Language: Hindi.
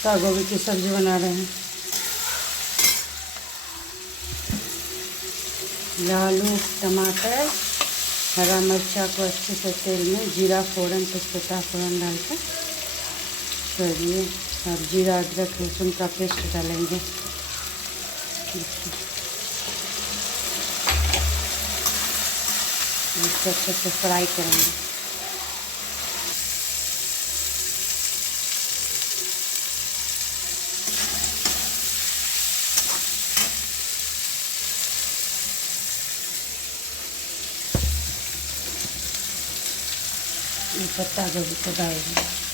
पत्ता गोभी की सब्ज़ी बना रहे हैं। आलू, टमाटर, हरा मिर्चा को अच्छे से तेल में जीरा फ़ौरन तेजपत्ता फ़ौरन डालकर करिए और जीरा अदरक लहसुन का पेस्ट डालेंगे। इसको अच्छे से फ्राई करेंगे। ये पत्ता गोभी को डाल देंगे।